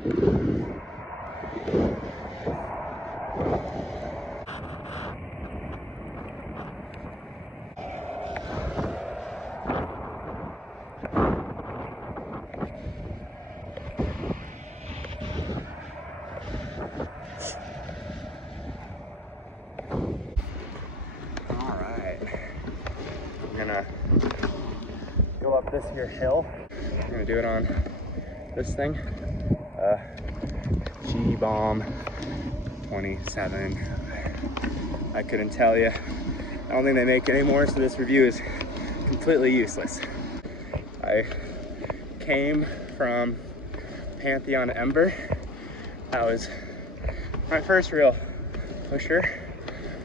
Gonna go up this here hill. I'm gonna do it on this thing, GBomb 27. I couldn't tell you. I don't think they make it anymore, so this review is completely useless. I came from Pantheon Ember. That was my first real pusher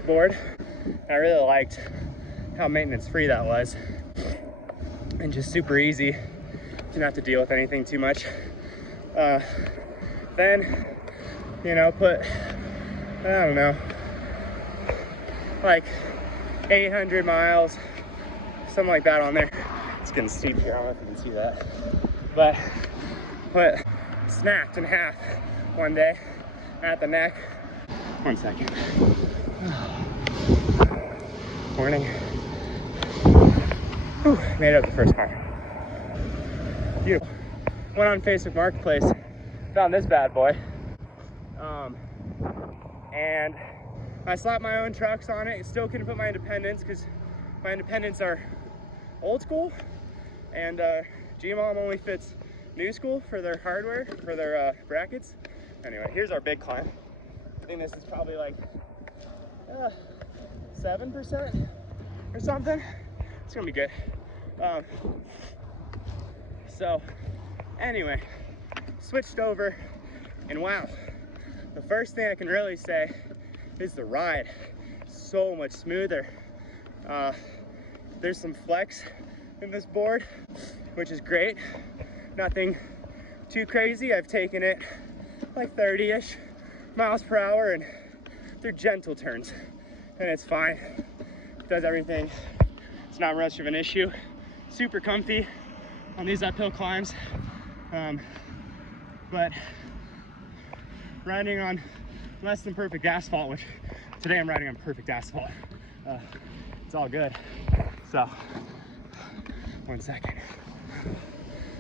board. I really liked how maintenance free that was, and just super easy. Didn't have to deal with anything too much. Then, you know, put, I don't know, like 800 miles, something like that on there. It's getting steep here, I don't know if you can see that. But snapped in half one day at the neck. 1 second. Morning. Whew, made it up the first climb. Beautiful. Went on Facebook Marketplace, found this bad boy. And I slapped my own trucks on it. Still couldn't put my independents because my independents are old school, and GBomb only fits new school for their hardware, for their brackets. Anyway, here's our big climb. I think this is probably like 7% or something. It's gonna be good. So anyway, switched over, and wow, the first thing I can really say is the ride. So much smoother. There's some flex in this board, which is great. Nothing too crazy. I've taken it like 30-ish miles per hour, and they're gentle turns, and it's fine. It does everything. It's not much of an issue. Super comfy on these uphill climbs. But riding on less than perfect asphalt, which today I'm riding on perfect asphalt, it's all good. So 1 second. I'm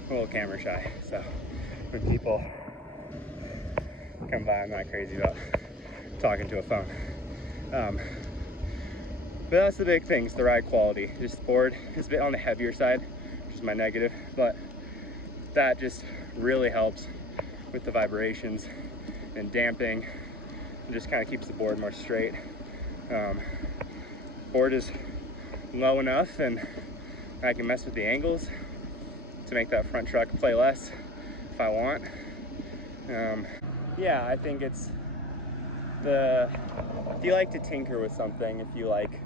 a little camera shy, so when people come by, I'm not crazy about talking to a phone. But that's the big thing, is the ride quality. This board is a bit on the heavier side, which is my negative, but that just really helps with the vibrations and damping. It just kind of keeps the board more straight. Board is low enough, and I can mess with the angles to make that front truck play less if I want. Yeah, I think it's if you like to tinker with something, if you like,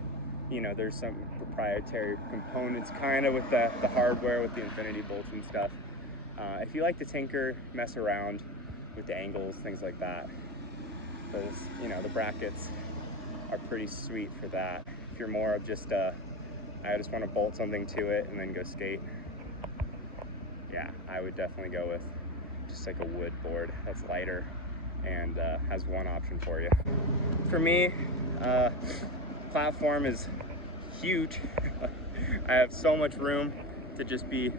you know, there's some proprietary components kind of with the hardware, with the infinity bolts and stuff. If you like to tinker, mess around with the angles, things like that, because, you know, the brackets are pretty sweet for that. If you're more of just I just want to bolt something to it and then go skate, yeah, I would definitely go with just like a wood board that's lighter and has one option for you. For me, platform is huge. I have so much room to just be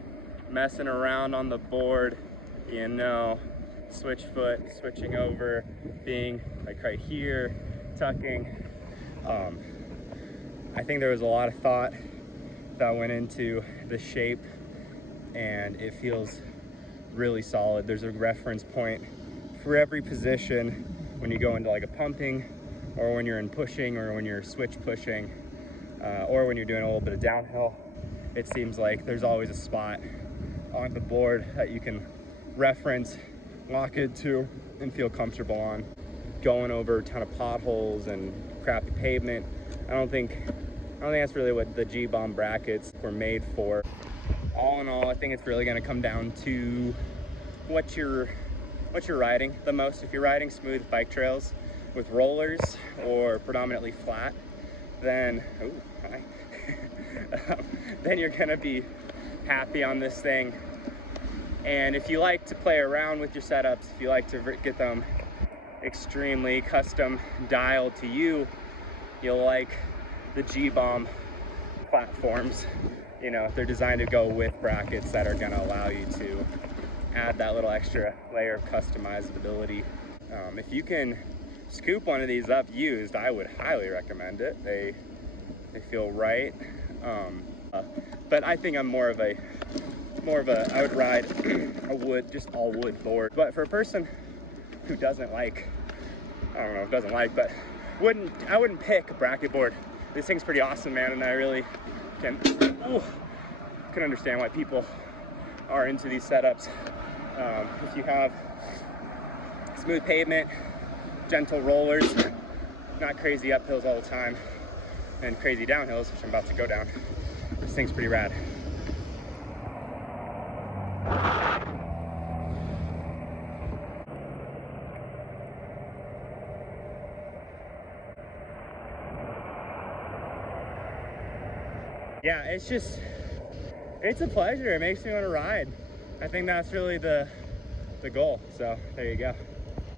messing around on the board, you know, switch foot, switching over, being like right here, tucking. I think there was a lot of thought that went into the shape, and it feels really solid. There's a reference point for every position when you go into like a pumping, or when you're in pushing, or when you're switch pushing, or when you're doing a little bit of downhill. It seems like there's always a spot on the board that you can reference, lock into, and feel comfortable on. Going over a ton of potholes and crappy pavement, I don't think that's really what the GBomb brackets were made for. All in all, I think it's really going to come down to what you're riding the most. If you're riding smooth bike trails with rollers or predominantly flat, then then you're going to be happy on this thing And if you like to play around with your setups, if you like to get them extremely custom dialed to you, you'll like the GBomb platforms. You know, they're designed to go with brackets that are gonna allow you to add that little extra layer of customizability. If you can scoop one of these up used, I would highly recommend it. They feel right. But I think I'm more of a, I would ride a wood, just all wood board. But for a person who doesn't like, I don't know, doesn't like, but I wouldn't pick a bracket board. This thing's pretty awesome, man, and I really can understand why people are into these setups. If you have smooth pavement, gentle rollers, not crazy uphills all the time, and crazy downhills, which I'm about to go down, this thing's pretty rad. Yeah, it's a pleasure. It makes me want to ride. I think that's really the goal. So there you go.